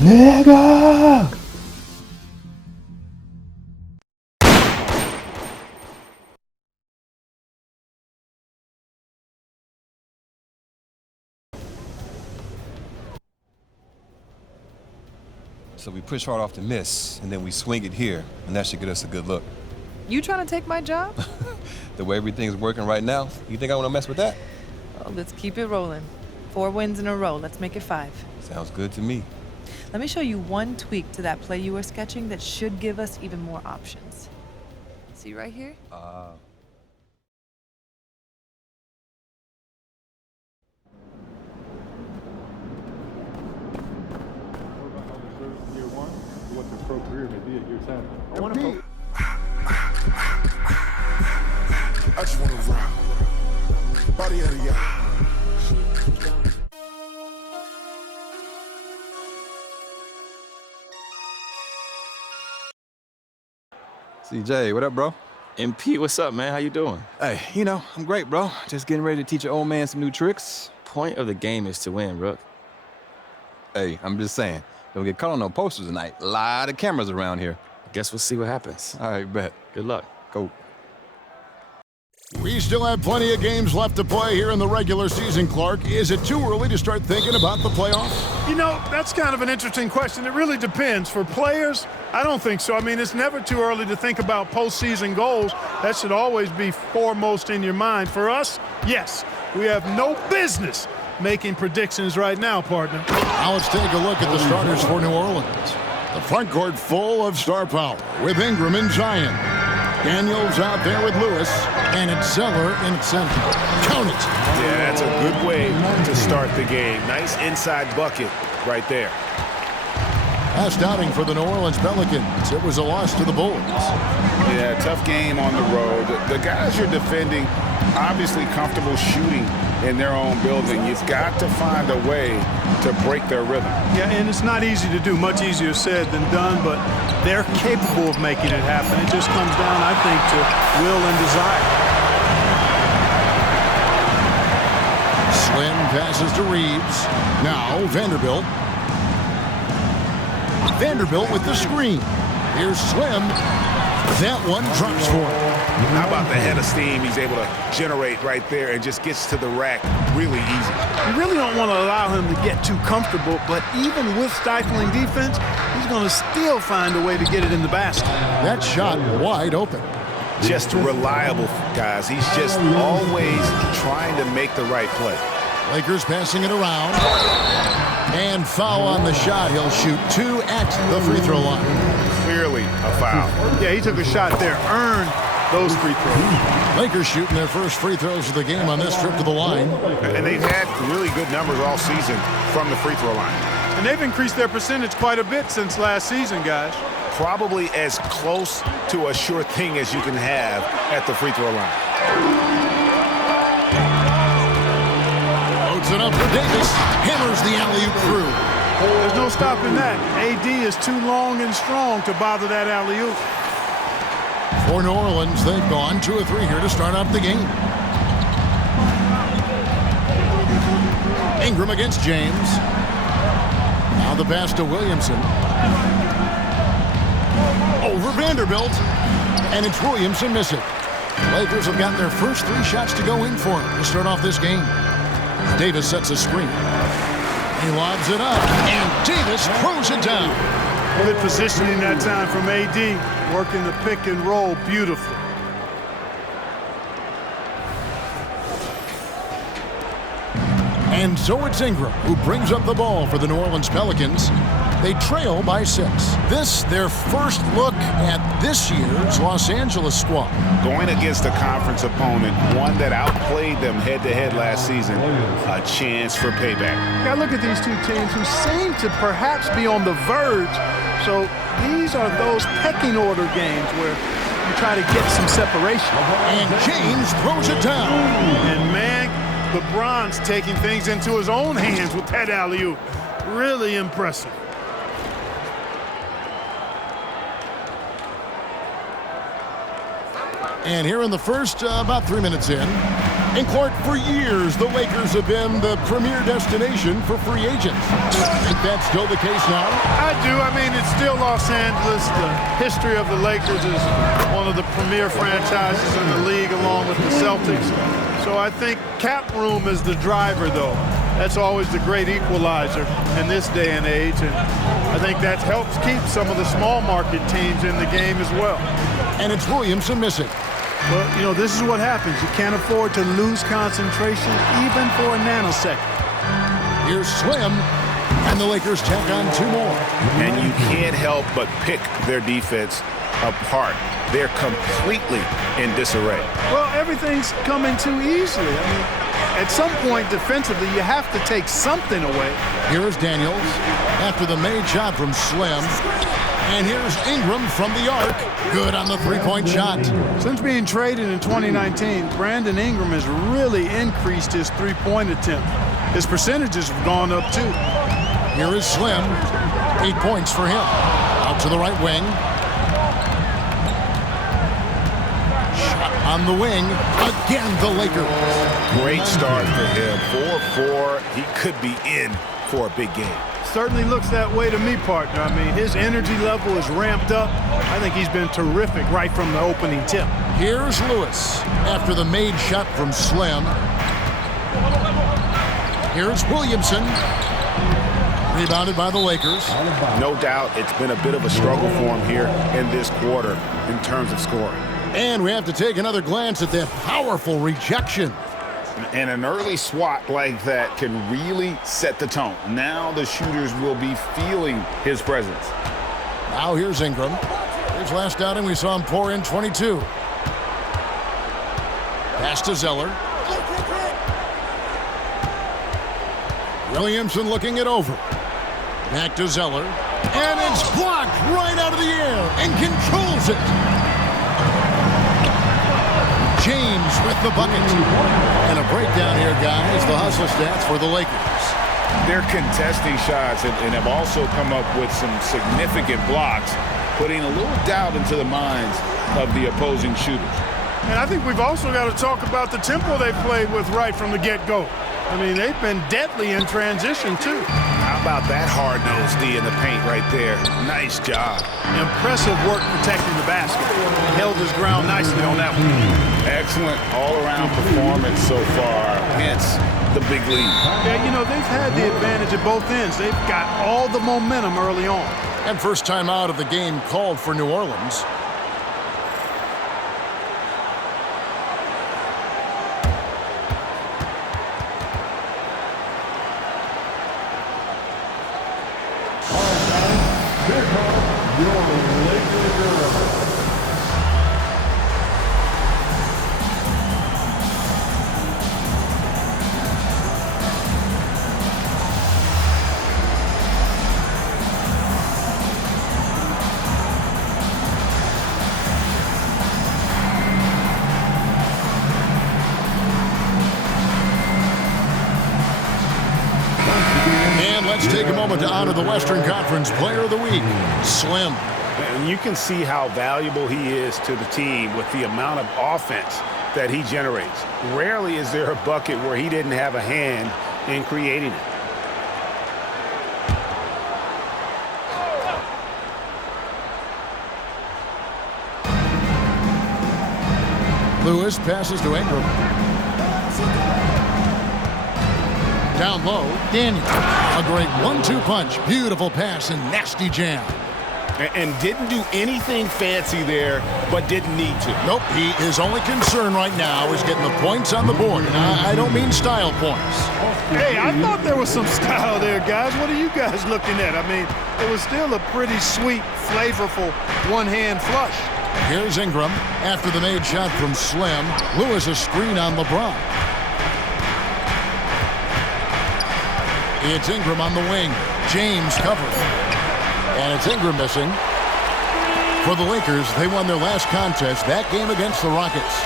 Nigga! So we push hard off the miss, and then we swing it here, and that should get us a good look. You trying to take my job? The way everything's working right now, you think I want to mess with that? Well, let's keep it rolling. 4 wins in a row. Let's make it 5. Sounds good to me. Let me show you one tweak to that play you were sketching that should give us even more options. See right here? What the pro career may be at year 10. I just want to rock. Body out of y'all. CJ, what up, bro? MP, what's up, man? How you doing? Hey, I'm great, bro. Just getting ready to teach your old man some new tricks. Point of the game is to win, Rook. Hey, I'm just saying, don't get caught on no posters tonight. A lot of cameras around here. Guess we'll see what happens. All right, bet. Good luck. Go. We still have plenty of games left to play here in the regular season, Clark. Is it too early to start thinking about the playoffs? You know, that's kind of an interesting question. It really depends. For players, I don't think so. I mean, it's never too early to think about postseason goals. That should always be foremost in your mind. For us, yes, we have no business making predictions right now, partner. Now let's take a look at the starters for New Orleans. The front court full of star power with Ingram and Zion. Daniels out there with Lewis, and it's Zeller in center. Count it. Yeah, that's a good way to start the game. Nice inside bucket right there. Last outing for the New Orleans Pelicans. It was a loss to the Bulls. Yeah, tough game on the road. The guys you're defending, obviously comfortable shooting in their own building. You've got to find a way to break their rhythm. Yeah, and it's not easy to do. Much easier said than done, but they're capable of making it happen. It just comes down, I think, to will and desire. Slim passes to Reeves. Now Vanderbilt. Vanderbilt with the screen. Here's Slim. That one drops for him. How about the head of steam he's able to generate right there and just gets to the rack really easy. You really don't want to allow him to get too comfortable, but even with stifling defense, he's going to still find a way to get it in the basket. That shot wide open. Just reliable, guys. He's just always trying to make the right play. Lakers passing it around. And foul on the shot. He'll shoot 2 at the free throw line. Clearly a foul. Yeah, he took a shot there, earned those free throws. Lakers shooting their first free throws of the game on this trip to the line. And they've had really good numbers all season from the free throw line. And they've increased their percentage quite a bit since last season, guys. Probably as close to a sure thing as you can have at the free throw line. Loads it up for Davis. Hammers the alley-oop through. There's no stopping that. AD is too long and strong to bother that alley-oop. For New Orleans, they've gone 2 of 3 here to start out the game. Ingram against James. Now the pass to Williamson. Over Vanderbilt. And it's Williamson missing. Lakers have gotten their first 3 shots to go in for him to start off this game. Davis sets a screen. He lobs it up, and Davis throws it down. Good positioning that time from AD, working the pick and roll beautifully. And so it's Ingram who brings up the ball for the New Orleans Pelicans. They trail by 6. This, their first look at this year's Los Angeles squad. Going against a conference opponent, one that outplayed them head-to-head last season, a chance for payback. Now look at these 2 teams who seem to perhaps be on the verge. So these are those pecking order games where you try to get some separation. And James throws it down. And man, LeBron's taking things into his own hands with that alley-oop. Really impressive. And here in the first, about 3 minutes in, And Clark, for years, the Lakers have been the premier destination for free agents. Think that's still the case now? I do. I mean, it's still Los Angeles. The history of the Lakers is one of the premier franchises in the league, along with the Celtics. So I think cap room is the driver, though. That's always the great equalizer in this day and age, and I think that helps keep some of the small market teams in the game as well. And it's Williamson missing. Well, you know, this is what happens. You can't afford to lose concentration even for a nanosecond. Here's Slim, and the Lakers tack on 2 more. And you can't help but pick their defense apart. They're completely in disarray. Well, everything's coming too easily. I mean, at some point defensively, you have to take something away. Here's Daniels after the made shot from Slim. And here's Ingram from the arc. Good on the three-point shot. Since being traded in 2019, Brandon Ingram has really increased his three-point attempt. His percentages have gone up, too. Here is Slim. 8 points for him. Out to the right wing. Shot on the wing. Again, the Lakers. Great start for him. 4-4. He could be in for a big game. Certainly looks that way to me, partner. I mean, his energy level is ramped up. I think he's been terrific right from the opening tip. Here's Lewis after the made shot from Slim. Here's Williamson. Rebounded by the Lakers. No doubt it's been a bit of a struggle for him here in this quarter in terms of scoring. And we have to take another glance at that powerful rejection. And an early swat like that can really set the tone. Now the shooters will be feeling his presence. Now here's Ingram. His last outing, we saw him pour in 22. Pass to Zeller. Williamson looking it over. Back to Zeller. And it's blocked right out of the air and controls it. James with the bucket. And a breakdown here, guys. The hustle stats for the Lakers. They're contesting shots and have also come up with some significant blocks, putting a little doubt into the minds of the opposing shooters. And I think we've also got to talk about the tempo they played with right from the get-go. I mean, they've been deadly in transition, too. How about that hard-nosed D in the paint right there? Nice job. Impressive work protecting the basket. Held his ground nicely on that one. Excellent all-around performance so far, hence the big lead. Yeah, you know, they've had the advantage at both ends. They've got all the momentum early on. And first time out of the game called for New Orleans. Let's take a moment to honor the Western Conference Player of the Week, Slim. And you can see how valuable he is to the team with the amount of offense that he generates. Rarely is there a bucket where he didn't have a hand in creating it. Lewis passes to Ingram. Down low, Daniel. A great 1-2 punch. Beautiful pass and nasty jam. And didn't do anything fancy there, but didn't need to. Nope, his only concern right now is getting the points on the board. And I don't mean style points. Hey, I thought there was some style there, guys. What are you guys looking at? I mean, it was still a pretty sweet, flavorful one-hand flush. Here's Ingram after the made shot from Slim. Lewis a screen on LeBron. It's Ingram on the wing. James covered. And it's Ingram missing. For the Lakers, they won their last contest, that game against the Rockets.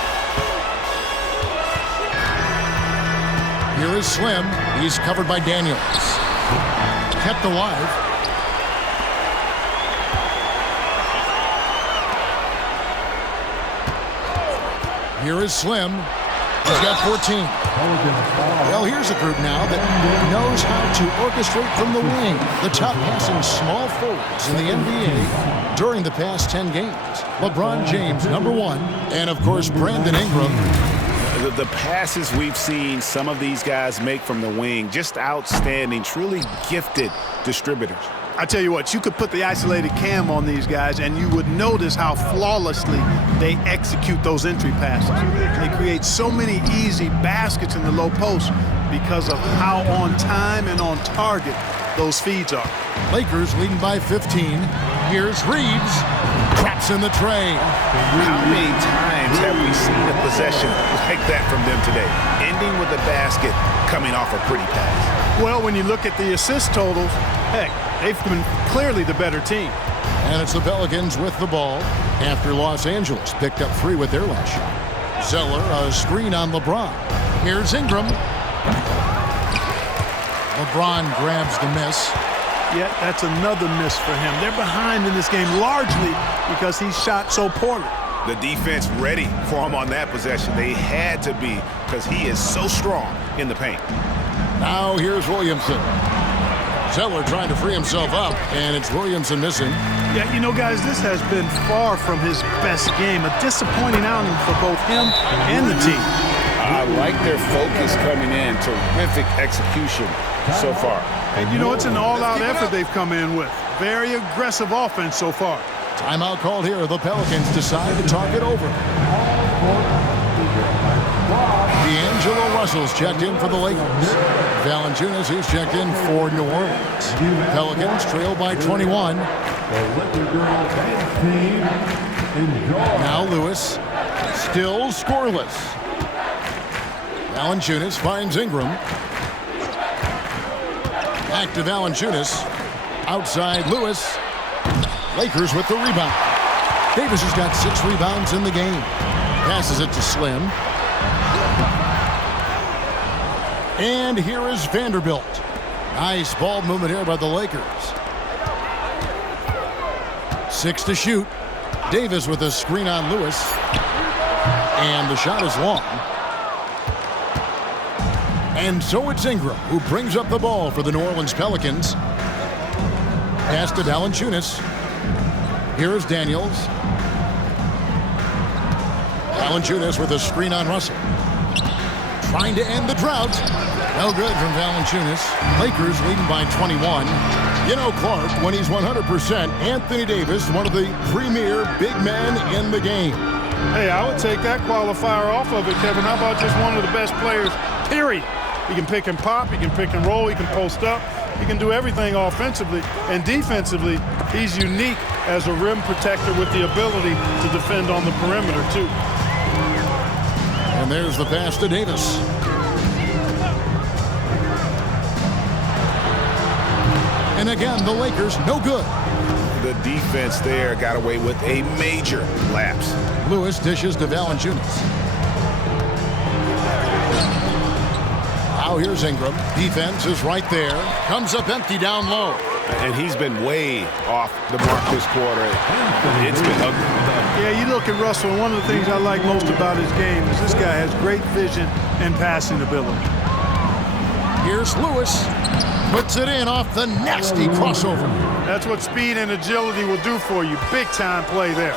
Here is Slim. He's covered by Daniels. Kept alive. Here is Slim. He's got 14. Well, here's a group now that knows how to orchestrate from the wing. The top passing small forwards in the NBA during the past 10 games. LeBron James, #1, and of course, Brandon Ingram. The passes we've seen some of these guys make from the wing, just outstanding, truly gifted distributors. I tell you what, you could put the isolated cam on these guys and you would notice how flawlessly they execute those entry passes. They create so many easy baskets in the low post because of how on time and on target those feeds are. Lakers leading by 15. Here's Reeves. Traps in the tray. How many times have we seen a possession like that from them today? Ending with a basket, coming off a pretty pass. Well, when you look at the assist totals, heck, they've been clearly the better team. And it's the Pelicans with the ball after Los Angeles picked up 3 with their last shot. Zeller, a screen on LeBron. Here's Ingram. LeBron grabs the miss. Yet that's another miss for him. They're behind in this game largely because he shot so poorly. The defense ready for him on that possession. They had to be because he is so strong in the paint. Now here's Williamson. Zeller trying to free himself up, and it's Williamson missing. Yeah, you know, guys, this has been far from his best game. A disappointing outing for both him and the team. I like their focus coming in. Terrific execution so far. And, you know, it's an all-out effort they've come in with. Very aggressive offense so far. Timeout called here. The Pelicans decide to talk it over. D'Angelo Russell's checked in for the Lakers. Valanciunas, he's checked in for New Orleans. Pelicans trail by 21. Now Lewis, still scoreless. Valanciunas finds Ingram. Back to Valanciunas. Outside Lewis. Lakers with the rebound. Davis has got 6 rebounds in the game. Passes it to Slim. And here is Vanderbilt. Nice ball movement here by the Lakers. 6 to shoot. Davis with a screen on Lewis. And the shot is long. And so it's Ingram who brings up the ball for the New Orleans Pelicans. Pass to Valanciunas. Here is Daniels. Valanciunas with a screen on Russell. Trying to end the drought. No good from Valanciunas. Lakers leading by 21. You know, Clark, when he's 100%, Anthony Davis, one of the premier big men in the game. Hey, I would take that qualifier off of it, Kevin. How about just one of the best players, period? He can pick and pop, he can pick and roll, he can post up, he can do everything offensively. And defensively, he's unique as a rim protector with the ability to defend on the perimeter, too. And there's the pass to Davis. And again, the Lakers, no good. The defense there got away with a major lapse. Lewis dishes to Valanciunas. Now here's Ingram. Defense is right there. Comes up empty down low. And he's been way off the mark this quarter. It's been ugly. Yeah, you look at Russell, and one of the things I like most about his game is this guy has great vision and passing ability. Here's Lewis. Puts it in off the nasty crossover. That's what speed and agility will do for you. Big time play there.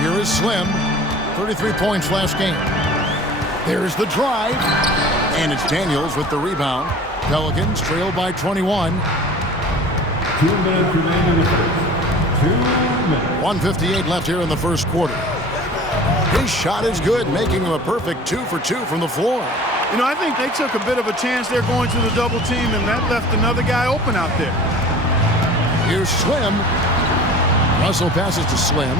Here is Slim. 33 points last game. There's the drive. And it's Daniels with the rebound. Pelicans trail by 21. 2 minutes remaining in the first. 2 minutes. 1:58 left here in the first quarter. His shot is good, making him a perfect 2 for 2 from the floor. You know, I think they took a bit of a chance there going to the double team, and that left another guy open out there. Here's Slim. Russell passes to Slim.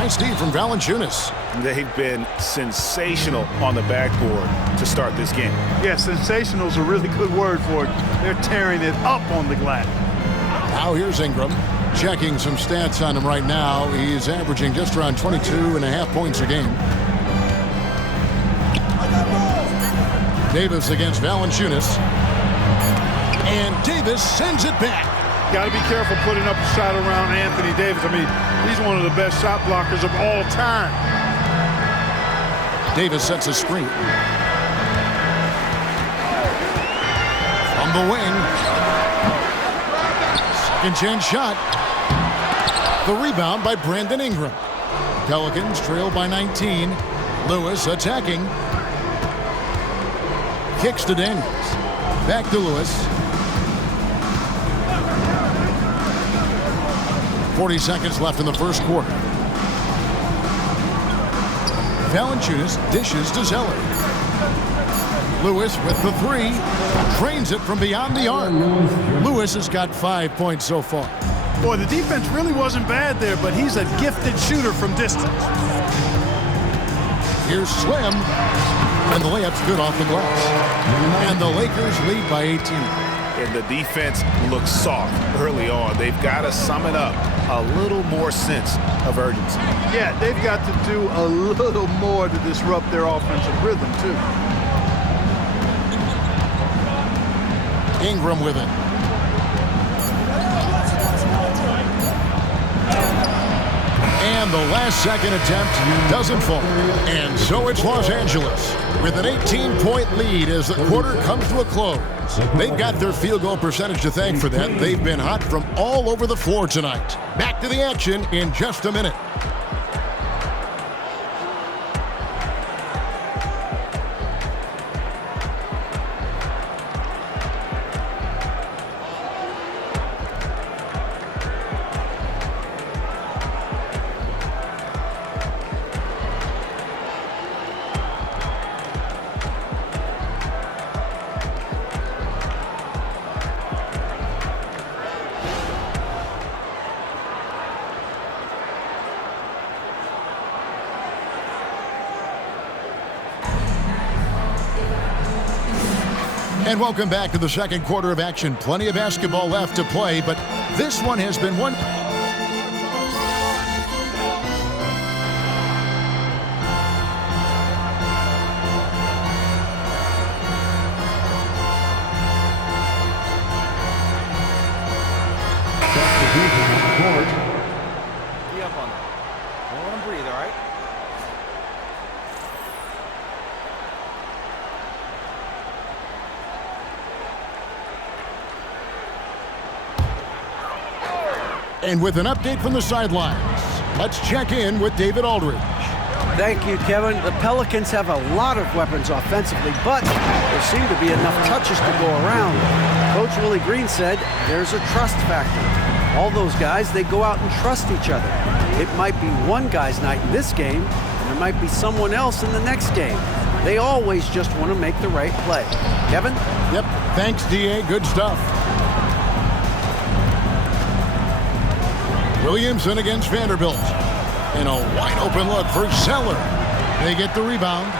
Nice D from Valanciunas. They've been sensational on the backboard to start this game. Yeah, sensational is a really good word for it. They're tearing it up on the glass. Now here's Ingram. Checking some stats on him right now. He's averaging just around 22.5 points a game. Davis against Valanciunas. And Davis sends it back. got to be careful putting up a shot around Anthony Davis. I mean, he's one of the best shot blockers of all time. Davis sets a screen. From the wing. Second chance shot. The rebound by Brandon Ingram. Pelicans trail by 19. Lewis attacking. Kicks to Daniels. Back to Lewis. 40 seconds left in the first quarter. Valanciunas dishes to Zeller. Lewis with the three. Drains it from beyond the arc. Lewis has got 5 points so far. Boy, the defense really wasn't bad there, but he's a gifted shooter from distance. Here's Slim. And the layup's good off the glass. And the Lakers lead by 18. And the defense looks soft early on. They've got to sum it up. A little more sense of urgency. Yeah, they've got to do a little more to disrupt their offensive rhythm, too. Ingram with it. And the last second attempt doesn't fall. And so it's Los Angeles with an 18-point lead as the quarter comes to a close. They've got their field goal percentage to thank for that. They've been hot from all over the floor tonight. Back to the action in just a minute. And welcome back to the second quarter of action. Plenty of basketball left to play, but this one has been one. Be up on that. Don't let him breathe, all right? And with an update from the sidelines, let's check in with David Aldridge. Thank you, Kevin. The Pelicans have a lot of weapons offensively, but there seem to be enough touches to go around. Coach Willie Green said there's a trust factor. All those guys, they go out and trust each other. It might be one guy's night in this game, and there might be someone else in the next game. They always just want to make the right play. Kevin? Yep. Thanks, D.A. Good stuff. Williamson against Vanderbilt. And a wide open look for Zeller. They get the rebound.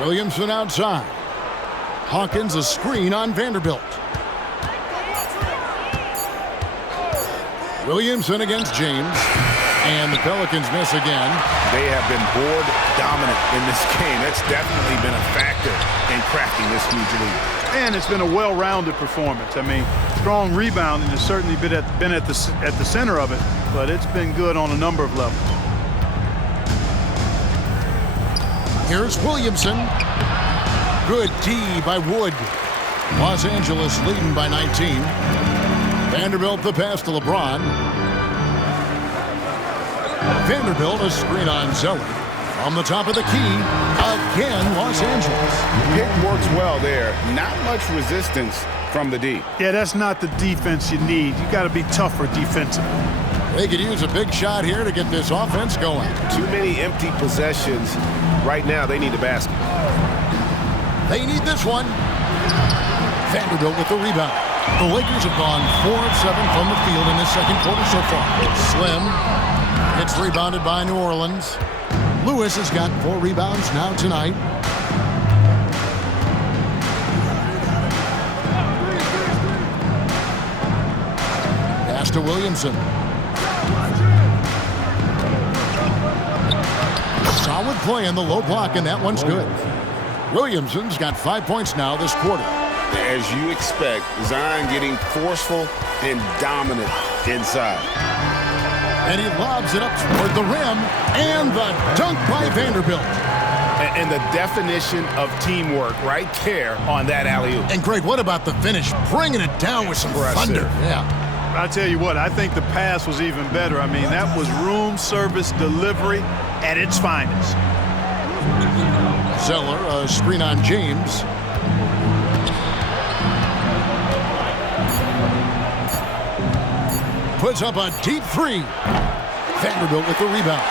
Williamson outside. Hawkins a screen on Vanderbilt. Williamson against James. And the Pelicans miss again. They have been board dominant in this game. That's definitely been a factor in crafting this huge lead. And it's been a well-rounded performance. I mean, strong rebounding has certainly been at the center of it, but it's been good on a number of levels. Here's Williamson. Good D by Wood. Los Angeles leading by 19. Vanderbilt the pass to LeBron. Vanderbilt a screen on Zeller. On the top of the key, again, Los Angeles. Pick works well there. Not much resistance from the D. Yeah, that's not the defense you need. You got to be tougher defensively. They could use a big shot here to get this offense going. Too many empty possessions. Right now, they need a basket. They need this one. Vanderbilt with the rebound. The Lakers have gone 4 of 7 from the field in this second quarter so far. Slim. It's rebounded by New Orleans. Lewis has got 4 rebounds now tonight. Pass to Williamson. Solid play in the low block, and that one's good. Williamson's got 5 points now this quarter. as you expect, Zion getting forceful and dominant inside. And he lobs it up toward the rim, and the dunk by Vanderbilt. And the definition of teamwork right there on that alley-oop. And Greg, what about the finish? Bringing it down with some thunder. Yeah. I tell you what, I think the pass was even better. I mean, that was room service delivery at its finest. Zeller, a screen on James. Puts up a deep three. Vanderbilt with the rebound.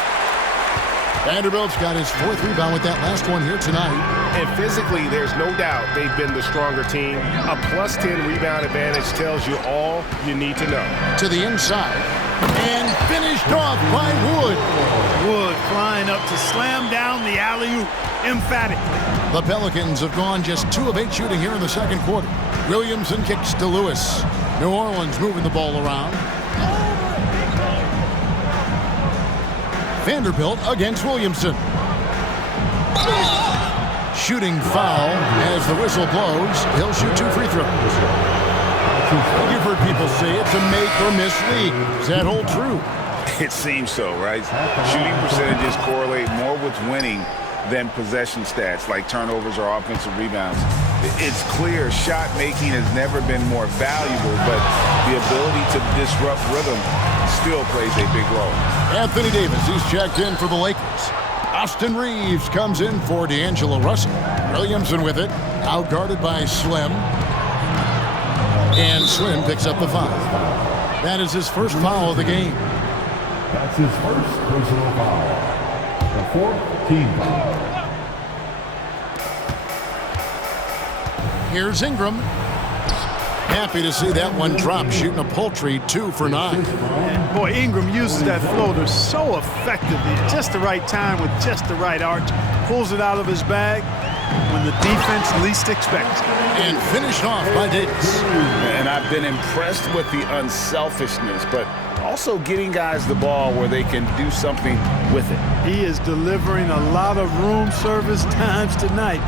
Vanderbilt's got his 4th rebound with that last one here tonight. And physically, there's no doubt they've been the stronger team. A plus 10 rebound advantage tells you all you need to know. To the inside. And finished off by Wood. Wood flying up to slam down the alley-oop emphatically. The Pelicans have gone just 2 of 8 shooting here in the second quarter. Williamson kicks to Lewis. New Orleans moving the ball around. Vanderbilt against Williamson. Shooting foul as the whistle blows. He'll shoot 2 free throws. You've heard people say it's a make-or-miss league. Does that hold true? It seems so, right? Shooting percentages correlate more with winning than possession stats like turnovers or offensive rebounds. It's clear shot making has never been more valuable, but the ability to disrupt rhythm still plays a big role. Anthony Davis, he's checked in for the Lakers. Austin Reeves comes in for D'Angelo Russell. Williamson with it, out guarded by Slim. And Slim picks up the foul. That is his first foul of the game. That's his first personal foul. The 4th team foul. Here's Ingram. Happy to see that one drop, shooting a paltry 2 for 9. And boy, Ingram uses that floater so effectively at just the right time with just the right arch. Pulls it out of his bag when the defense least expects it. And finished off by Davis. And I've been impressed with the unselfishness, but also getting guys the ball where they can do something with it. He is delivering a lot of room service times tonight.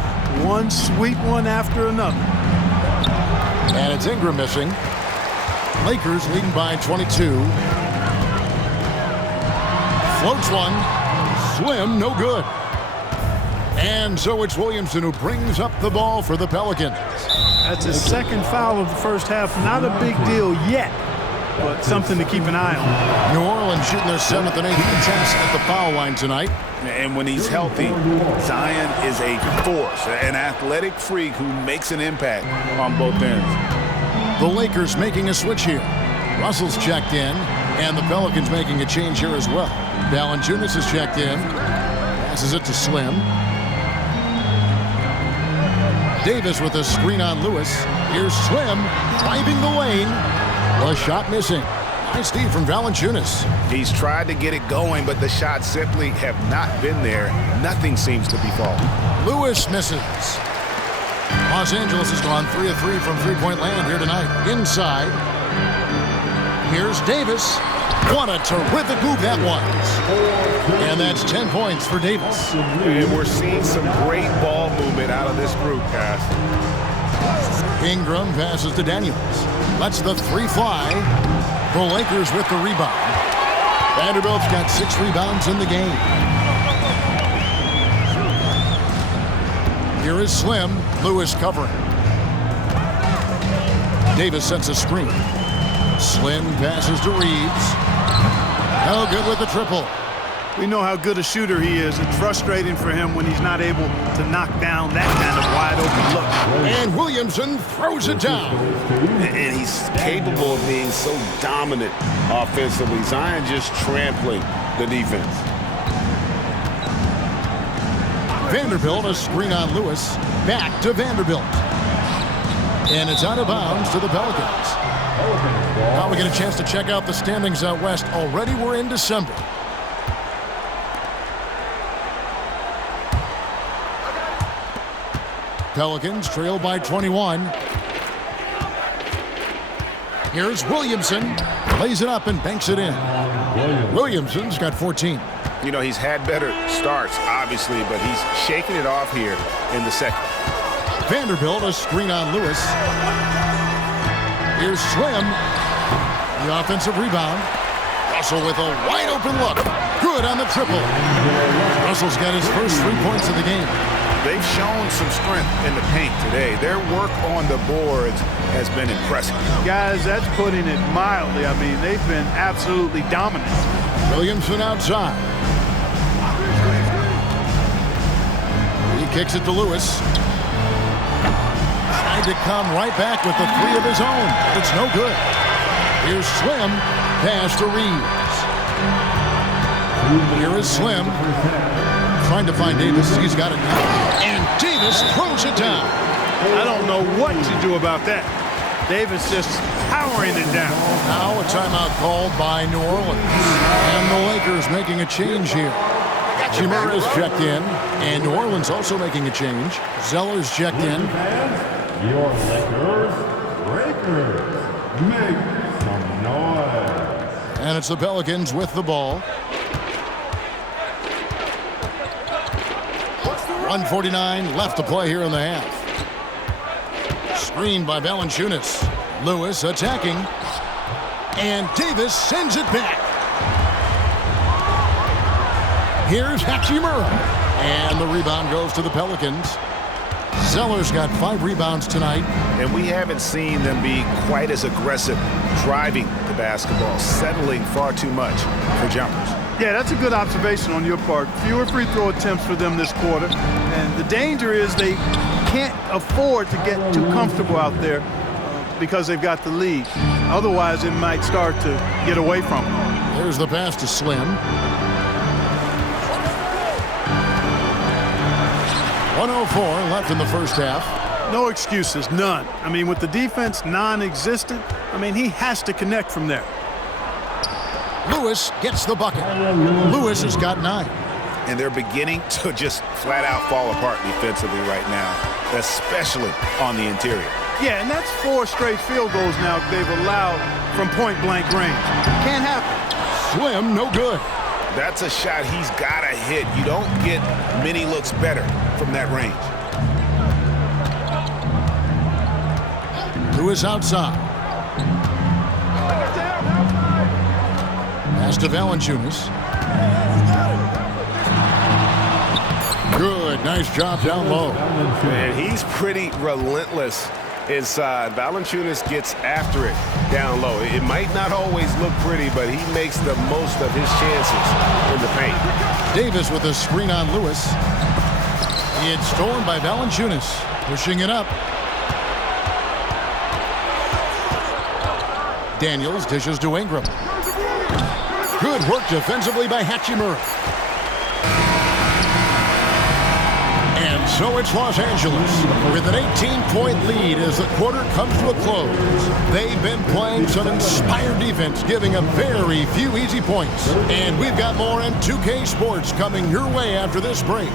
One sweet one after another. And it's Ingram missing. Lakers leading by 22. Floats one. Slim, no good. And so it's Williamson who brings up the ball for the Pelicans. That's his 2nd foul of the first half. Not a big deal yet, but something to keep an eye on. New Orleans shooting their 7th and 8th attempts at the foul line tonight. And when he's healthy, Zion is a force, an athletic freak who makes an impact on both ends. The Lakers making a switch here. Russell's checked in, and the Pelicans making a change here as well. Valanciunas is checked in. Passes it to Slim. Davis with a screen on Lewis. Here's Slim driving the lane. The shot missing. Nice steal from Valanciunas. He's tried to get it going, but the shots simply have not been there. Nothing seems to be falling. Lewis misses. Los Angeles has gone 3 of 3 from three-point land here tonight. Inside. Here's Davis. What a terrific move that was. And that's 10 points for Davis. And we're seeing some great ball movement out of this group, guys. Ingram passes to Daniels. Lets the 3 fly. The Lakers with the rebound. Vanderbilt's got 6 rebounds in the game. Here is Slim. Lewis covering. Davis sets a screen. Slim passes to Reeves. No good with the triple. We know how good a shooter he is. It's frustrating for him when he's not able to knock down that kind of wide open look. And Williamson throws it down. And he's capable of being so dominant offensively. Zion just trampling the defense. Vanderbilt, a screen on Lewis. Back to Vanderbilt. And it's out of bounds to the Pelicans. Now we get a chance to check out the standings out west. Already we're in December. Pelicans trail by 21. Here's Williamson. Lays it up and banks it in. Williamson's got 14. You know, he's had better starts, obviously, but he's shaking it off here in the second. Vanderbilt, a screen on Lewis. Here's Slim. The offensive rebound. Russell with a wide open look. Good on the triple. Russell's got his first 3 points of the game. They've shown some strength in the paint today. Their work on the boards has been impressive. Guys, that's putting it mildly. I mean, they've been absolutely dominant. Williamson outside. He kicks it to Lewis. Tried to come right back with the three of his own. It's no good. Here's Slim. Pass to Reeves. Here is Slim. Trying to find Davis. He's got it now. And Davis throws it down. I don't know what to do about that. Davis just powering it down. Now a timeout called by New Orleans. And the Lakers making a change here. Hachimura is checked in. And New Orleans also making a change. Zeller's checked in. Your Lakers make some noise. And it's the Pelicans with the ball. 1:49 left to play here in the half. Screened by Valanciunas. Lewis attacking. And Davis sends it back. Here's Hachimura. And the rebound goes to the Pelicans. Zeller's got 5 rebounds tonight. And we haven't seen them be quite as aggressive driving the basketball, settling far too much for jumpers. Yeah, that's a good observation on your part. Fewer free throw attempts for them this quarter. And the danger is they can't afford to get too comfortable out there because they've got the lead. Otherwise, it might start to get away from them. There's the pass to Slim. 1:04 left in the first half. No excuses, none. I mean, with the defense non-existent, I mean, he has to connect from there. Lewis gets the bucket. Lewis has got 9. And they're beginning to just flat out fall apart defensively right now, especially on the interior. Yeah, and that's 4 straight field goals now they've allowed from point-blank range. Can't happen. Slim, no good. That's a shot he's got to hit. You don't get many looks better from that range. Lewis outside. Pass to Valanciunas. Good, nice job down low. And he's pretty relentless inside. Valanciunas gets after it down low. It might not always look pretty, but he makes the most of his chances in the paint. Davis with a screen on Lewis. It's stolen by Valanciunas. Pushing it up. Daniels dishes to Ingram. Good work defensively by Hachimura. And so it's Los Angeles with an 18-point lead as the quarter comes to a close. They've been playing some inspired defense, giving up very few easy points. And we've got more in 2K Sports coming your way after this break.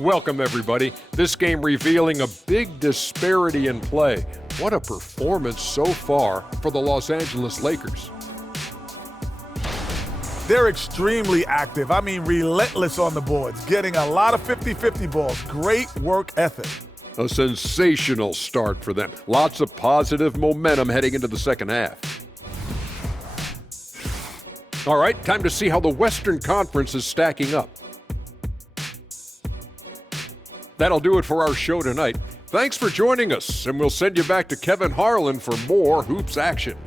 Welcome, everybody. This game revealing a big disparity in play. What a performance so far for the Los Angeles Lakers. They're extremely active. I mean, relentless on the boards, getting a lot of 50-50 balls. Great work ethic. A sensational start for them. Lots of positive momentum heading into the second half. All right, time to see how the Western Conference is stacking up. That'll do it for our show tonight. Thanks for joining us, and we'll send you back to Kevin Harlan for more hoops action.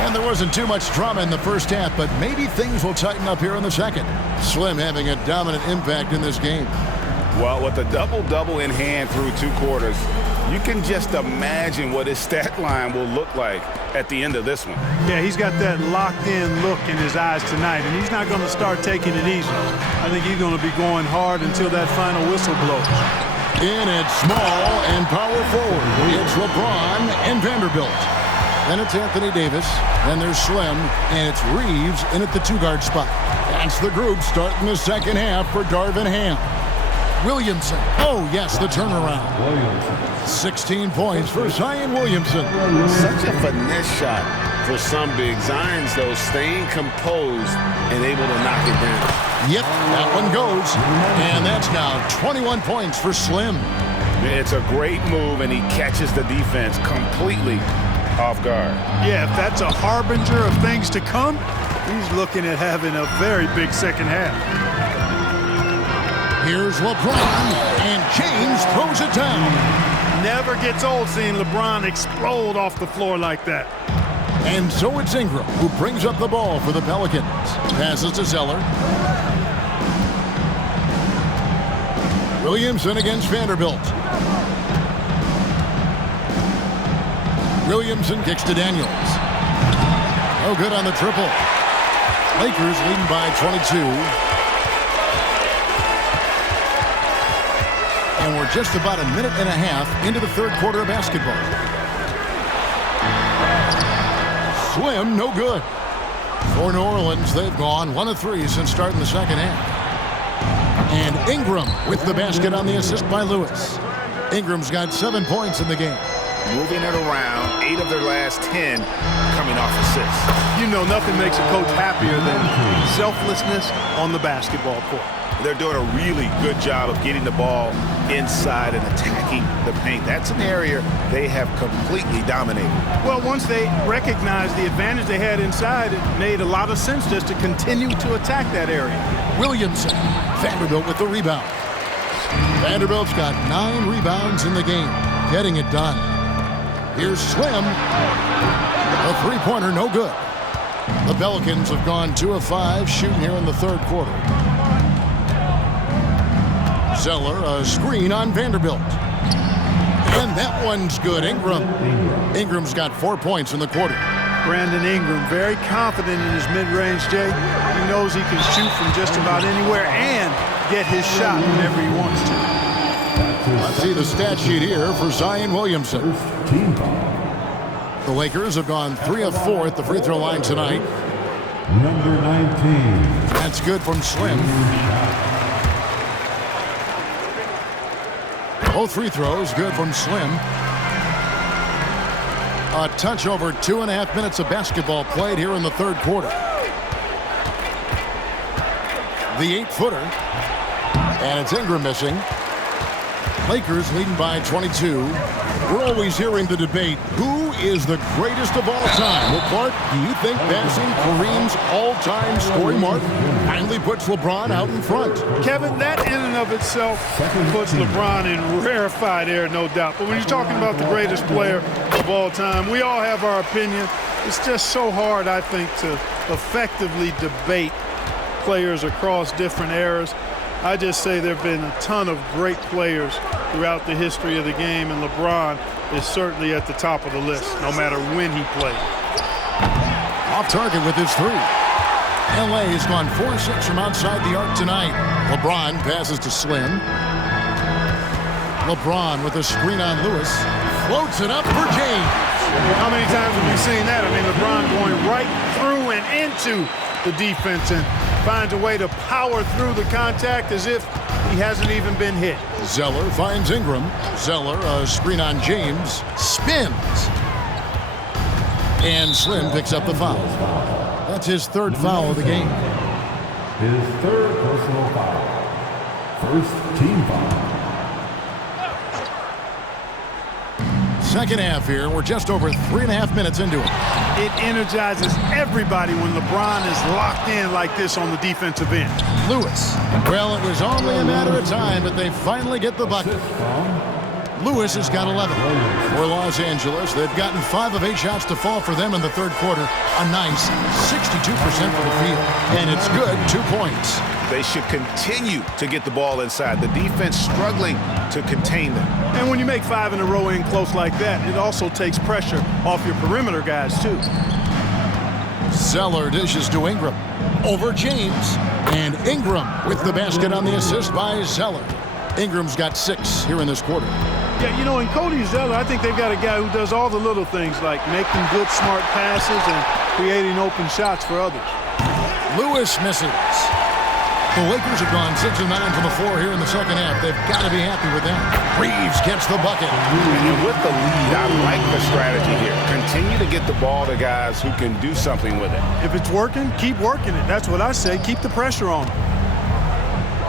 And there wasn't too much drama in the first half, but maybe things will tighten up here in the second. Slim having a dominant impact in this game. Well, with a double-double in hand through 2 quarters, You can just imagine what his stat line will look like at the end of this one. Yeah, he's got that locked-in look in his eyes tonight, and he's not going to start taking it easy. I think he's going to be going hard until that final whistle blows. In at small and power forward, it's LeBron and Vanderbilt. Then it's Anthony Davis. Then there's Slim, and it's Reeves in at the two-guard spot. That's the group starting the second half for Darvin Ham. Williamson. Oh, yes, the turnaround. 16 points for Zion Williamson. Such a finesse shot for some big. Zion's, though, staying composed and able to knock it down. Yep, that one goes. And that's now 21 points for Slim. It's a great move, and he catches the defense completely off guard. Yeah, if that's a harbinger of things to come, he's looking at having a very big second half. Here's LeBron, and James throws it down. Never gets old seeing LeBron explode off the floor like that. And so it's Ingram who brings up the ball for the Pelicans. Passes to Zeller. Williamson against Vanderbilt. Williamson kicks to Daniels. No good on the triple. Lakers leading by 22. And we're just about a minute and a half into the third quarter of basketball. Slim, no good. For New Orleans, they've gone 1 of 3 since starting the second half. And Ingram with the basket on the assist by Lewis. Ingram's got 7 points in the game. Moving it around, 8 of their last 10 coming off assists. You know, nothing makes a coach happier than selflessness on the basketball court. They're doing a really good job of getting the ball inside and attacking the paint. That's an area they have completely dominated. Well, once they recognized the advantage they had inside, it made a lot of sense just to continue to attack that area. Williamson, Vanderbilt with the rebound. Vanderbilt's got 9 rebounds in the game, getting it done. Here's Slim. A three-pointer, no good. The Pelicans have gone 2 of 5 shooting here in the third quarter. Zeller, a screen on Vanderbilt. And that one's good. Ingram's got 4 points in the quarter. Brandon Ingram, very confident in his mid-range, Jay. He knows he can shoot from just about anywhere and get his shot whenever he wants to. Let's see the stat sheet here for Zion Williamson. The Lakers have gone 3 of 4 at the free throw line tonight. Number 19. That's good from Slim. Both free throws good from Slim. A touch over 2.5 minutes of basketball played here in the third quarter. The 8-footer. And it's Ingram missing. Lakers leading by 22. We're always hearing the debate, who is the greatest of all time? Well, Clark, do you think passing Kareem's all-time scoring mark finally puts LeBron out in front? Kevin, that in and of itself puts LeBron in rarefied air, no doubt. But when you're talking about the greatest player of all time, we all have our opinion. It's just so hard, I think, to effectively debate players across different eras. I just say there have been a ton of great players throughout the history of the game, and LeBron is certainly at the top of the list, no matter when he played. Off target with his 3. L.A. has gone 4-6 from outside the arc tonight. LeBron passes to Slim. LeBron with a screen on Lewis. Floats it up for James. How many times have we seen that? I mean, LeBron going right through and into the defense and finds a way to power through the contact as if he hasn't even been hit. Zeller finds Ingram. Zeller, a screen on James, spins. And Slim picks up the foul. That's his 3rd foul of the game. His 3rd personal foul. First team foul. Second half here. We're just over 3.5 minutes into it. It energizes everybody when LeBron is locked in like this on the defensive end. Lewis. Well, it was only a matter of time, but they finally get the bucket. Lewis has got 11. For Los Angeles, they've gotten 5 of 8 shots to fall for them in the third quarter. A nice 62% for the field. And it's good, 2 points. They should continue to get the ball inside. The defense struggling to contain them. And when you make 5 in a row in close like that, it also takes pressure off your perimeter guys, too. Zeller dishes to Ingram. Over James. And Ingram with the basket on the assist by Zeller. Ingram's got 6 here in this quarter. Yeah, you know, in Cody Zeller, I think they've got a guy who does all the little things like making good, smart passes and creating open shots for others. Lewis misses. The Lakers have gone 6 of 9 from the floor here in the second half. They've got to be happy with that. Reeves gets the bucket. And with the lead, I like the strategy here. Continue to get the ball to guys who can do something with it. If it's working, keep working it. That's what I say. Keep the pressure on.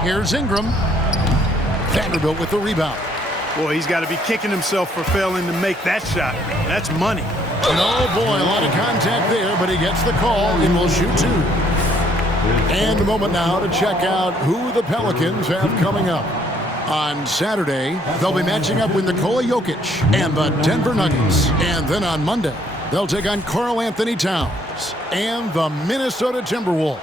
Here's Ingram. Vanderbilt with the rebound. Boy, he's got to be kicking himself for failing to make that shot. That's money. And oh boy, a lot of contact there, but he gets the call and will shoot 2. And a moment now to check out who the Pelicans have coming up. On Saturday, they'll be matching up with Nikola Jokic and the Denver Nuggets. And then on Monday, they'll take on Karl Anthony Towns and the Minnesota Timberwolves.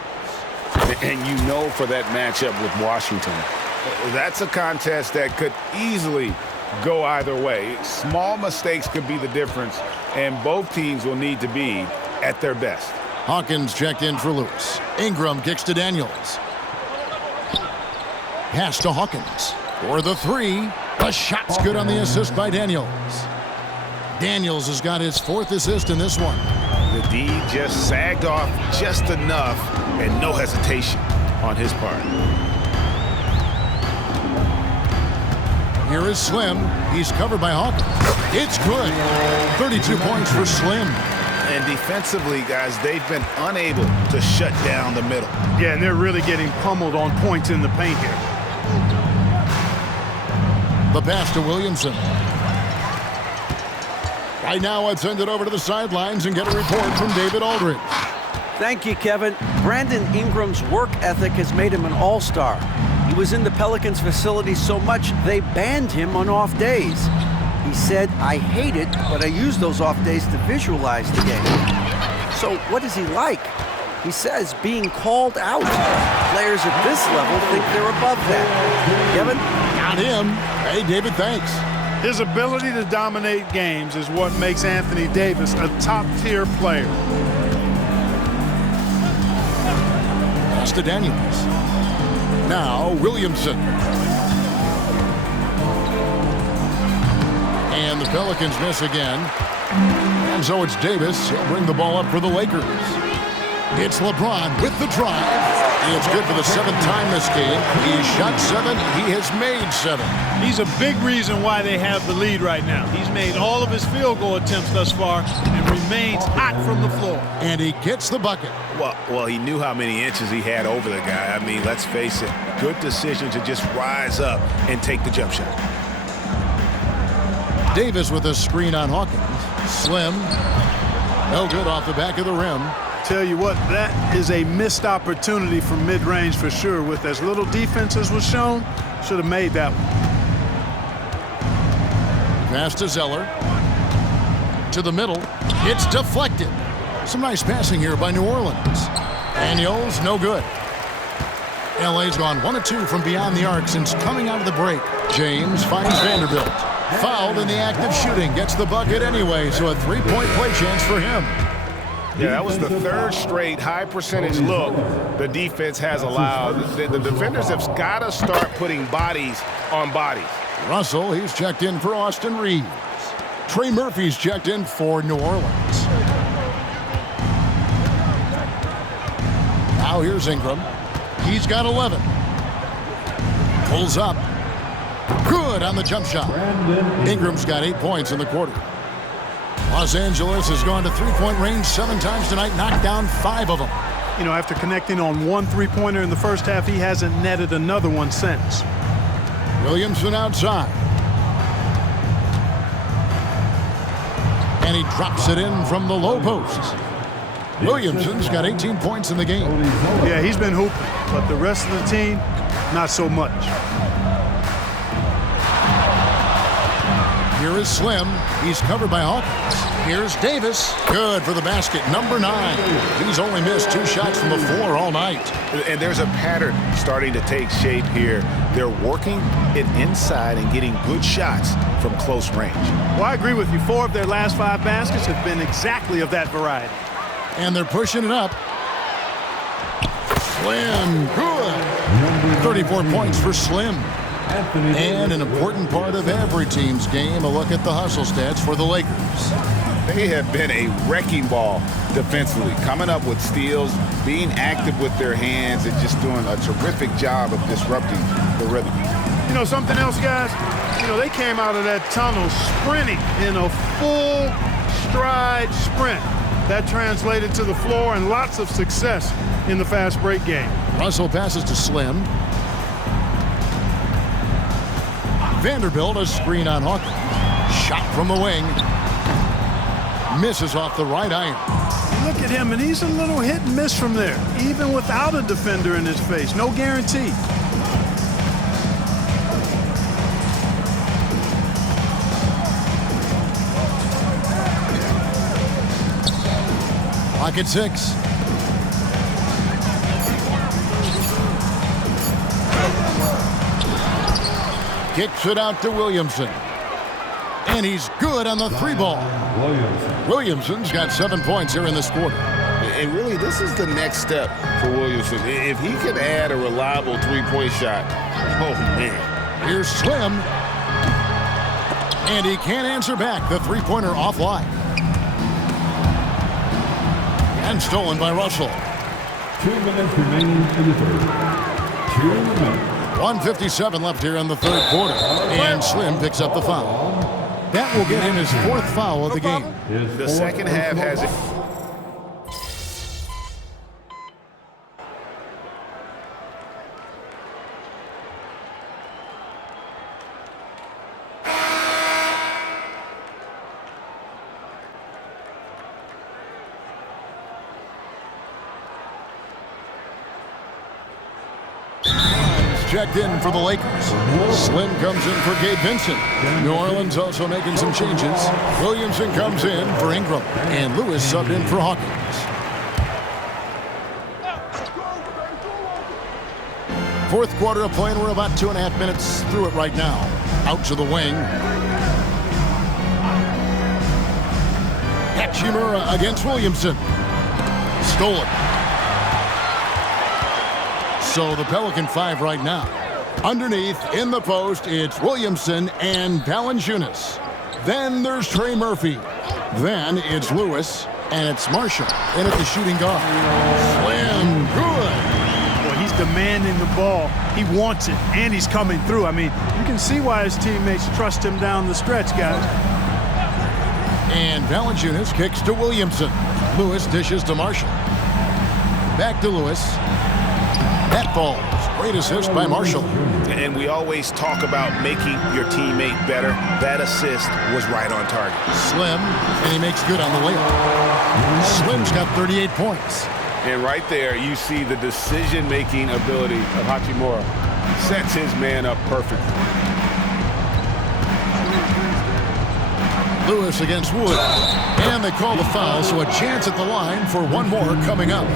And you know for that matchup with Washington, that's a contest that could easily go either way. Small mistakes could be the difference, and both teams will need to be at their best. Hawkins checked in for Lewis. Ingram kicks to Daniels. Pass to Hawkins. For the 3. The shot's good on the assist by Daniels. Daniels has got his 4th assist in this one. The D just sagged off just enough, and no hesitation on his part. Here is Slim. He's covered by Hawkins. It's good. 32 points for Slim. And defensively, guys, they've been unable to shut down the middle. Yeah, and they're really getting pummeled on points in the paint here. The pass to Williamson. Right now, let's send it over to the sidelines and get a report from David Aldridge. Thank you, Kevin. Brandon Ingram's work ethic has made him an all-star. He was in the Pelicans facility so much they banned him on off days. He said, "I hate it, but I use those off days to visualize the game." So what is he like? He says being called out. Players at this level think they're above that. Kevin? Got him. Hey, David, thanks. His ability to dominate games is what makes Anthony Davis a top-tier player. Pass to Daniels. Now, Williamson. And the Pelicans miss again. And so it's Davis. He'll bring the ball up for the Lakers. It's LeBron with the drive. It's good for the 7th time this game. He shot 7. He has made 7. He's a big reason why they have the lead right now. He's made all of his field goal attempts thus far and remains hot from the floor. And he gets the bucket. Well, he knew how many inches he had over the guy. I mean, let's face it, good decision to just rise up and take the jump shot. Davis with a screen on Hawkins. Slim. No good off the back of the rim. Tell you what, that is a missed opportunity from mid-range for sure. With as little defense as was shown, should have made that one. Pass to Zeller. To the middle. It's deflected. Some nice passing here by New Orleans. Daniels, no good. LA's gone 1 of 2 from beyond the arc since coming out of the break. James finds Vanderbilt. Fouled in the act of shooting. Gets the bucket anyway, so a 3-point play chance for him. Yeah, that was the 3rd straight high percentage look the defense has allowed. The defenders have got to start putting bodies on bodies. Russell, he's checked in for Austin Reeves. Trey Murphy's checked in for New Orleans. Now here's Ingram. He's got 11. Pulls up. Good on the jump shot. Ingram's got 8 points in the quarter. Los Angeles has gone to three-point range 7 times tonight, knocked down 5 of them. You know, after connecting on 1 3-pointer in the first half, he hasn't netted another one since. Williamson outside. And he drops it in from the low post. Williamson's got 18 points in the game. Yeah, he's been hooping, but the rest of the team, not so much. Here is Slim. He's covered by Hawkins. Here's Davis. Good for the basket, number 9. He's only missed 2 shots from the floor all night. And there's a pattern starting to take shape here. They're working it inside and getting good shots from close range. Well, I agree with you. 4 of their last 5 baskets have been exactly of that variety. And they're pushing it up. Slim, good. 34 points for Slim. And an important part of every team's game, a look at the hustle stats for the Lakers. They have been a wrecking ball defensively, coming up with steals, being active with their hands, and just doing a terrific job of disrupting the rhythm. You know, something else, guys? You know, they came out of that tunnel sprinting in a full stride sprint. That translated to the floor and lots of success in the fast break game. Russell passes to Slim. Vanderbilt, a screen on Hawkins. Shot from the wing. Misses off the right iron. Look at him, and he's a little hit and miss from there, even without a defender in his face. No guarantee. Pocket 6. Kicks it out to Williamson. And he's good on the 3 ball. Williamson's got 7 points here in this quarter. And really, this is the next step for Williamson. If he can add a reliable 3-point shot, oh, man. Here's Slim. And he can't answer back. The 3-pointer offline. And stolen by Russell. 2 minutes remaining in the third. 2 minutes. 1:57 left here in the 3rd quarter. And Slim picks up the foul. That will get him his 4th foul of the game. The second half has it. Checked in for the Lakers. Slim comes in for Gabe Vincent. New Orleans also making some changes. Williamson comes in for Ingram. And Lewis subbed in for Hawkins. 4th quarter of play, and we're about 2.5 minutes through it right now. Out to the wing. Hachimura against Williamson. Stolen. So the Pelican 5 right now. Underneath, in the post, it's Williamson and Valanciunas. Then there's Trey Murphy. Then it's Lewis, and it's Marshall in at the shooting guard. Slim, good. Well, he's demanding the ball. He wants it, and he's coming through. I mean, you can see why his teammates trust him down the stretch, guys. And Valanciunas kicks to Williamson. Lewis dishes to Marshall. Back to Lewis. That falls. Great assist by Marshall. And we always talk about making your teammate better. That assist was right on target. Slim, and he makes good on the layup. Slim's got 38 points. And right there, you see the decision-making ability of Hachimura. Sets his man up perfectly. Lewis against Wood. And they call the foul, so a chance at the line for one more coming up.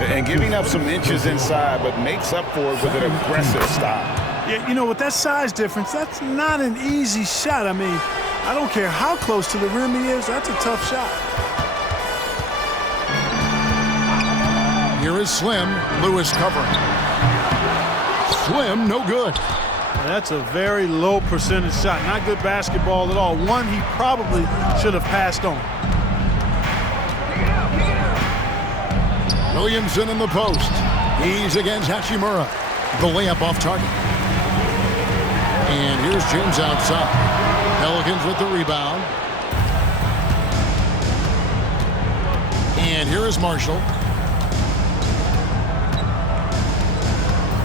And giving up some inches inside, but makes up for it with an aggressive stop. Yeah, you know, with that size difference, that's not an easy shot. I mean, I don't care how close to the rim he is, that's a tough shot. Here is Slim. Lewis covering. Slim, no good. That's a very low percentage shot. Not good basketball at all. One he probably should have passed on. Williamson in the post. He's against Hachimura. The layup off target. And here's James outside. Pelicans with the rebound. And here is Marshall.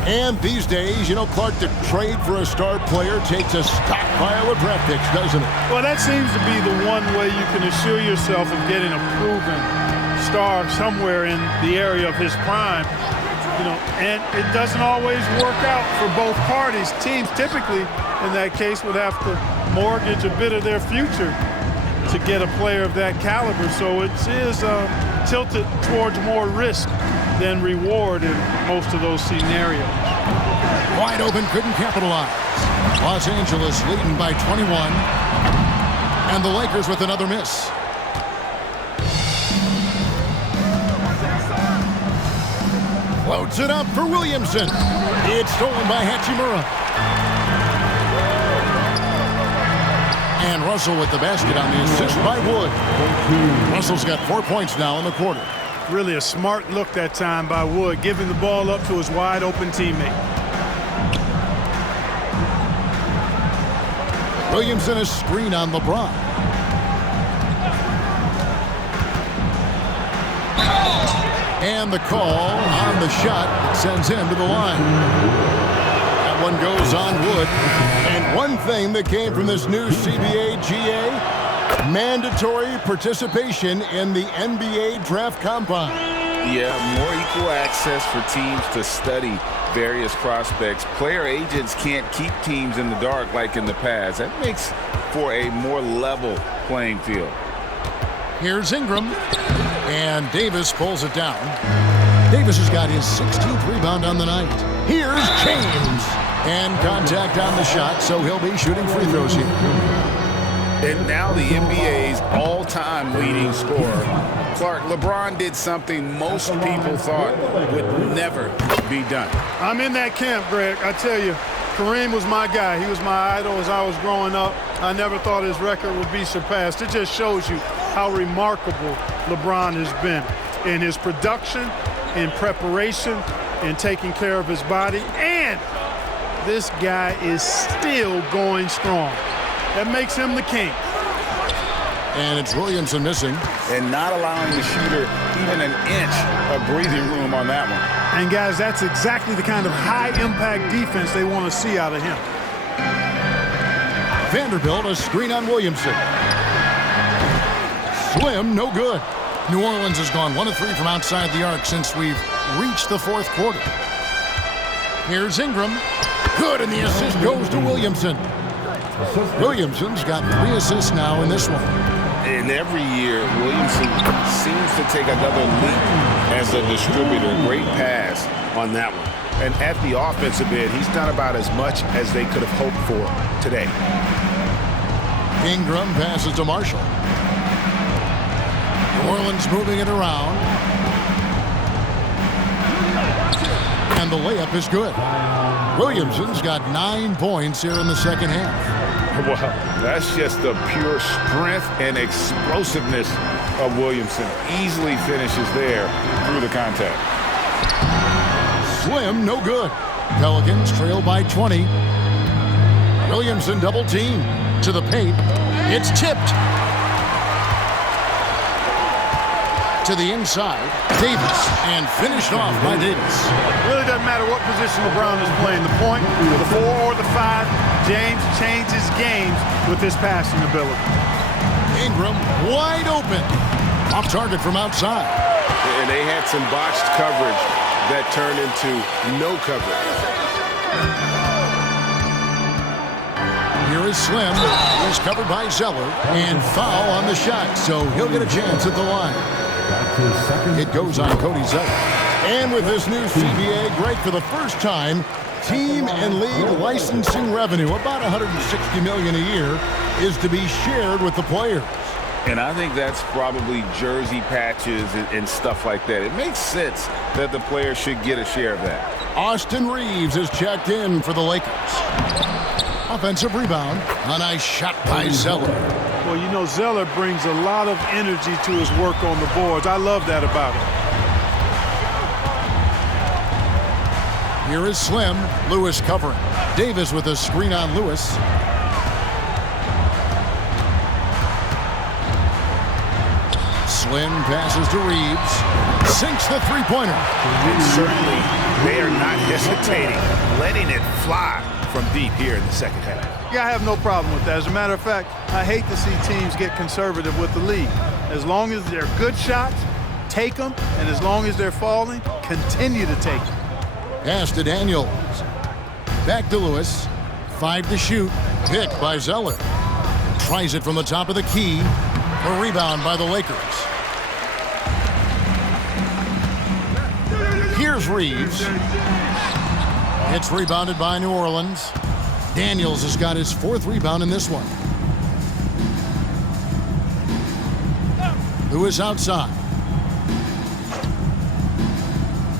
And these days, you know, Clark, the trade for a star player takes a stockpile of draft picks, doesn't it? Well, that seems to be the one way you can assure yourself of getting a proven star somewhere in the area of his prime, you know, and it doesn't always work out for both parties. Teams typically, in that case, would have to mortgage a bit of their future to get a player of that caliber. So it is tilted towards more risk than reward in most of those scenarios. Wide open, couldn't capitalize. Los Angeles leading by 21. And the Lakers with another miss. Floats it up for Williamson. It's stolen by Hachimura. And Russell with the basket on the assist by Wood. Russell's got 4 points now in the quarter. Really a smart look that time by Wood, giving the ball up to his wide open teammate. Williamson a screen on LeBron. And the call on the shot that sends him to the line. That one goes on Wood. And one thing that came from this new CBA GA, mandatory participation in the NBA draft combine. Yeah, more equal access for teams to study various prospects. Player agents can't keep teams in the dark like in the past. That makes for a more level playing field. Here's Ingram. And Davis pulls it down. Davis has got his 16th rebound on the night. Here's James. And contact on the shot, so he'll be shooting free throws here. And now the NBA's all-time leading scorer. Clark, LeBron did something most people thought would never be done. I'm in that camp, Greg. I tell you, Kareem was my guy. He was my idol as I was growing up. I never thought his record would be surpassed. It just shows you how remarkable LeBron has been in his production, in preparation, in taking care of his body. And this guy is still going strong. That makes him the king. And it's Williamson missing. And not allowing the shooter even an inch of breathing room on that one. And guys, that's exactly the kind of high-impact defense they want to see out of him. Vanderbilt a screen on Williamson. Slim, no good. New Orleans has gone 1 of 3 from outside the arc since we've reached the fourth quarter. Here's Ingram. Good, and the assist goes to Williamson. Williamson's got 3 assists now in this one. And every year, Williamson seems to take another leap as a distributor. Great pass on that one. And at the offensive end, he's done about as much as they could have hoped for today. Ingram passes to Marshall. New Orleans moving it around. And the layup is good. Williamson's got 9 points here in the second half. Well, that's just the pure strength and explosiveness of Williamson. Easily finishes there through the contact. Slim, no good. Pelicans trail by 20. Williamson double team to the paint. It's tipped. To the inside, Davis, and finished off by Davis. Really doesn't matter what position LeBron is playing, the point, the 4 or the 5, James changes games with his passing ability. Ingram wide open. Off target from outside. And they had some botched coverage that turned into no coverage. Here is Slim. He's covered by Zeller. And foul on the shot, so he'll get a chance at the line. It goes on Cody Zeller. And with this new CBA, Greg, for the first time, team and league licensing revenue, about $160 million a year, is to be shared with the players. And I think that's probably jersey patches and stuff like that. It makes sense that the players should get a share of that. Austin Reeves is checked in for the Lakers. Offensive rebound. A nice shot by Zeller. Well, you know, Zeller brings a lot of energy to his work on the boards. I love that about him. Here is Slim. Lewis covering. Davis with a screen on Lewis. Slim passes to Reeves. Sinks the three-pointer. And certainly, they are not hesitating, letting it fly from deep here in the second half. Yeah, I have no problem with that. As a matter of fact, I hate to see teams get conservative with the lead. As long as they're good shots, take them. And as long as they're falling, continue to take them. Pass to Daniels. Back to Lewis. 5 to shoot. Picked by Zeller. Tries it from the top of the key. A rebound by the Lakers. Here's Reeves. It's rebounded by New Orleans. Daniels has got his 4th rebound in this one. Lewis outside.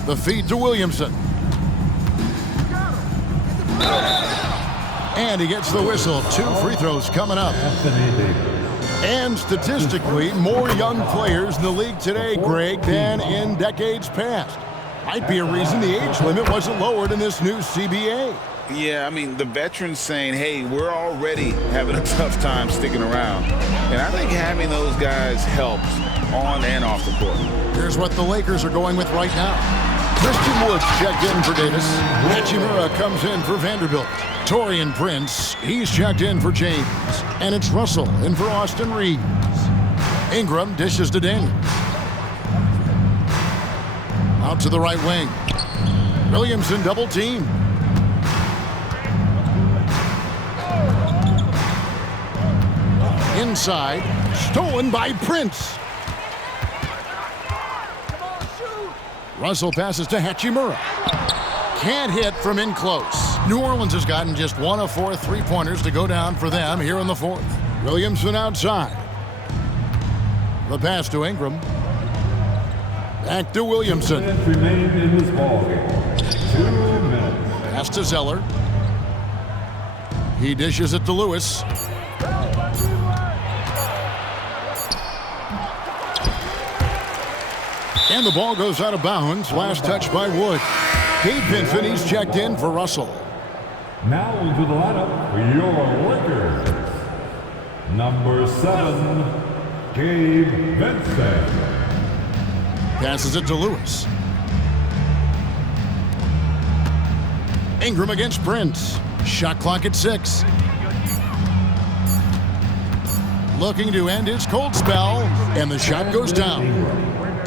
The feed to Williamson. And he gets the whistle. 2 free throws coming up. And statistically, more young players in the league today, Greg, than in decades past. Might be a reason the age limit wasn't lowered in this new CBA. Yeah, I mean, the veterans saying, hey, we're already having a tough time sticking around. And I think having those guys helps on and off the court. Here's what the Lakers are going with right now. Christian Woods checked in for Davis. Hachimura comes in for Vanderbilt. Taurean Prince, he's checked in for James. And it's Russell in for Austin Reeves. Ingram dishes to Daniels. Out to the right wing. Williamson double team. Inside, stolen by Prince. Russell passes to Hachimura. Can't hit from in close. New Orleans has gotten just 1 of 4 3-pointers to go down for them here in the 4th. Williamson outside. The pass to Ingram. Back to Williamson. Remained in this ballgame. 2 minutes. Pass to Zeller. He dishes it to Lewis. And the ball goes out of bounds. Last touch by Wood. Gabe Vincent, he's checked in for Russell. Now into the lineup for your Lakers. Number 7, Gabe Vincent. Passes it to Lewis. Ingram against Prince. Shot clock at 6. Looking to end his cold spell, and the shot goes down.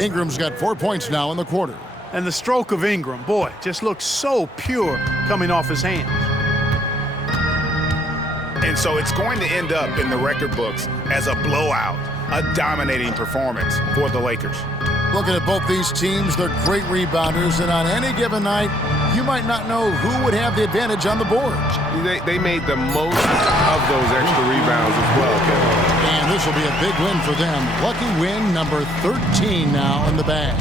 Ingram's got 4 points now in the quarter. And the stroke of Ingram, boy, just looks so pure coming off his hands. And so it's going to end up in the record books as a blowout, a dominating performance for the Lakers. Looking at both these teams, they're great rebounders, and on any given night, you might not know who would have the advantage on the board. They made the most of those extra rebounds as well, Kevin. And this will be a big win for them. Lucky win number 13 now in the bag.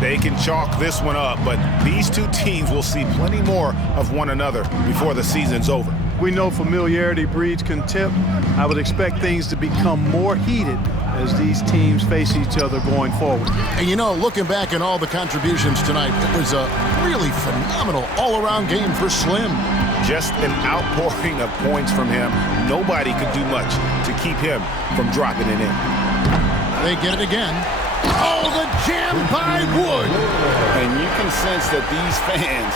They can chalk this one up, but these two teams will see plenty more of one another before the season's over. We know familiarity breeds contempt. I would expect things to become more heated as these teams face each other going forward. And you know, looking back at all the contributions tonight, it was a really phenomenal all-around game for Slim. Just an outpouring of points from him. Nobody could do much to keep him from dropping it in. They get it again. Oh, the jam by Wood. And you can sense that these fans,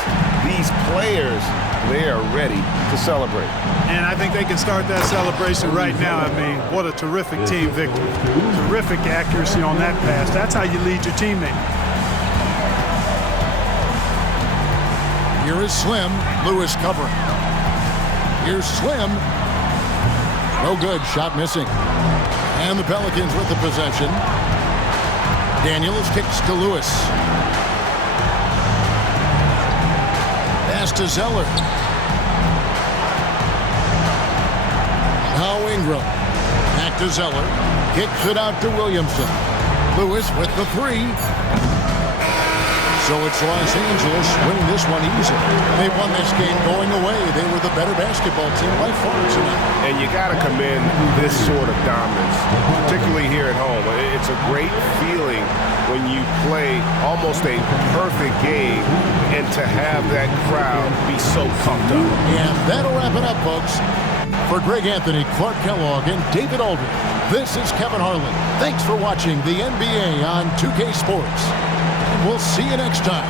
these players, they are ready to celebrate. And I think they can start that celebration right now. I mean, what a terrific team victory. Terrific accuracy on that pass. That's how you lead your teammate. Here is Slim. Lewis covering. Here's Slim. No good. Shot missing. And the Pelicans with the possession. Daniels kicks to Lewis. Pass to Zeller. Now Ingram. Back to Zeller. Kicks it out to Williamson. Lewis with the 3. So it's Los Angeles winning this one easy. They won this game going away. They were the better basketball team by far tonight. And you got to commend this sort of dominance, particularly here at home. It's a great feeling when you play almost a perfect game and to have that crowd be so pumped up. And that'll wrap it up, folks. For Greg Anthony, Clark Kellogg, and David Aldridge, this is Kevin Harlan. Thanks for watching the NBA on 2K Sports. We'll see you next time.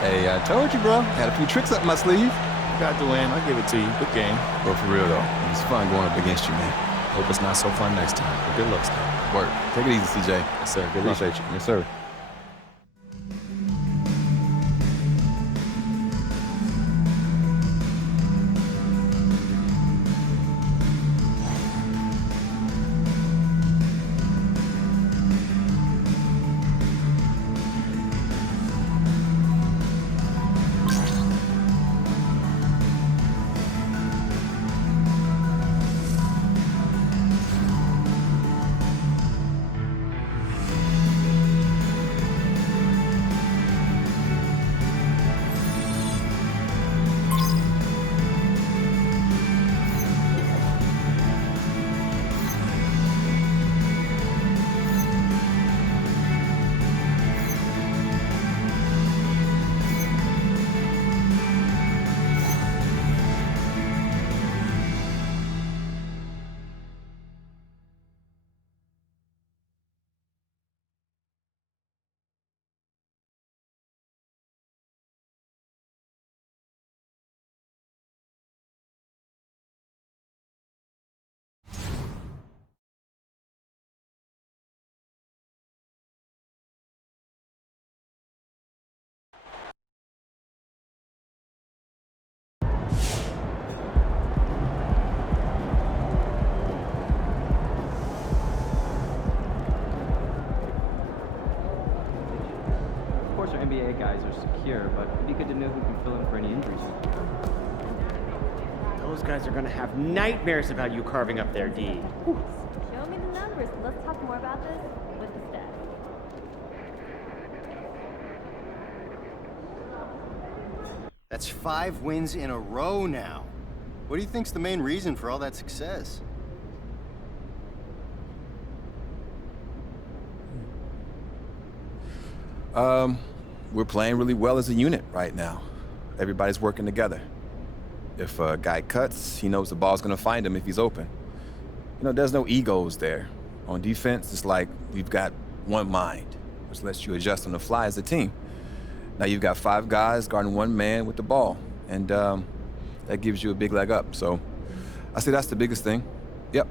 Hey, I told you, bro. Had a few tricks up my sleeve. Got the win. I'll give it to you. Good game. Bro, for real, though. It's fun going up against you, man. Hope it's not so fun next time. But good looks, though. Work. Take it easy, CJ. Yes, sir. Good luck. Appreciate you. Yes, sir. NBA guys are secure, but it'd be good to know who can fill in for any injuries. Those guys are gonna have nightmares about you carving up their D. Show me the numbers. Let's talk more about this with the stats. That's 5 wins in a row now. What do you think's the main reason for all that success? We're playing really well as a unit right now. Everybody's working together. If a guy cuts, he knows the ball's gonna find him if he's open. You know, there's no egos there. On defense, it's like we've got one mind, which lets you adjust on the fly as a team. Now you've got 5 guys guarding 1 man with the ball, and that gives you a big leg up. So I say that's the biggest thing. Yep,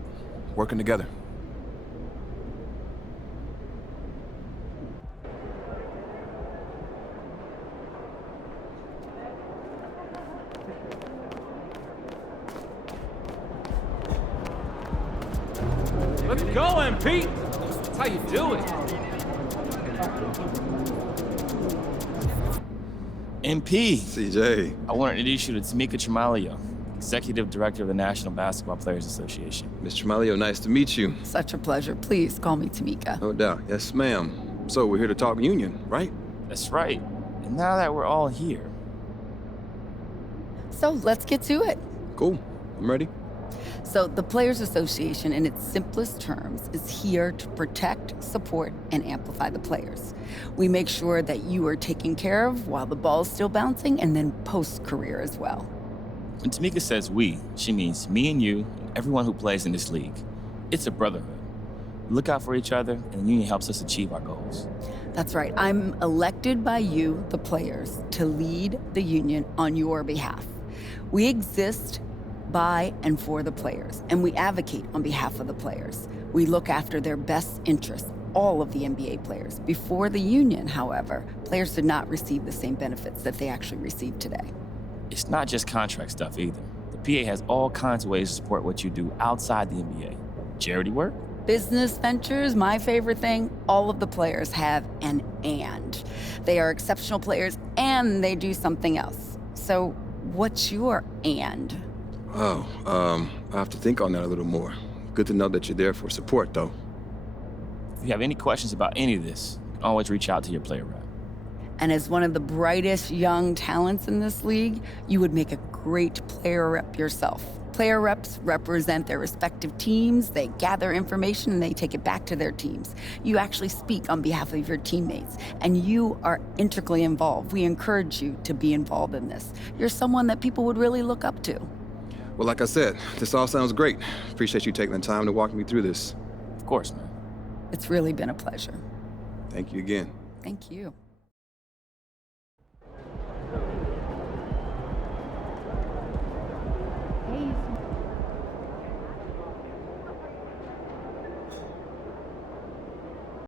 working together. Let's go, MP! That's how you do it. MP. CJ. I want to introduce you to Tamika Tremalio, Executive Director of the National Basketball Players Association. Ms. Tremalio, nice to meet you. Such a pleasure. Please call me Tamika. No doubt. Yes, ma'am. So we're here to talk union, right? That's right. And now that we're all here. So let's get to it. Cool. I'm ready. So the Players Association, in its simplest terms, is here to protect, support, and amplify the players. We make sure that you are taken care of while the ball's still bouncing, and then post-career as well. When Tamika says we, she means me and you and everyone who plays in this league. It's a brotherhood. We look out for each other, and the union helps us achieve our goals. That's right. I'm elected by you, the players, to lead the union on your behalf. We exist by and for the players, and we advocate on behalf of the players. We look after their best interests, all of the NBA players. Before the union, however, players did not receive the same benefits that they actually receive today. It's not just contract stuff either. The PA has all kinds of ways to support what you do outside the NBA. Charity work? Business ventures, my favorite thing, all of the players have an and. They are exceptional players and they do something else. So what's your and? Oh, I have to think on that a little more. Good to know that you're there for support, though. If you have any questions about any of this, you can always reach out to your player rep. And as one of the brightest young talents in this league, you would make a great player rep yourself. Player reps represent their respective teams, they gather information, and they take it back to their teams. You actually speak on behalf of your teammates, and you are integrally involved. We encourage you to be involved in this. You're someone that people would really look up to. Well, like I said, this all sounds great. Appreciate you taking the time to walk me through this. Of course, man. It's really been a pleasure. Thank you again. Thank you.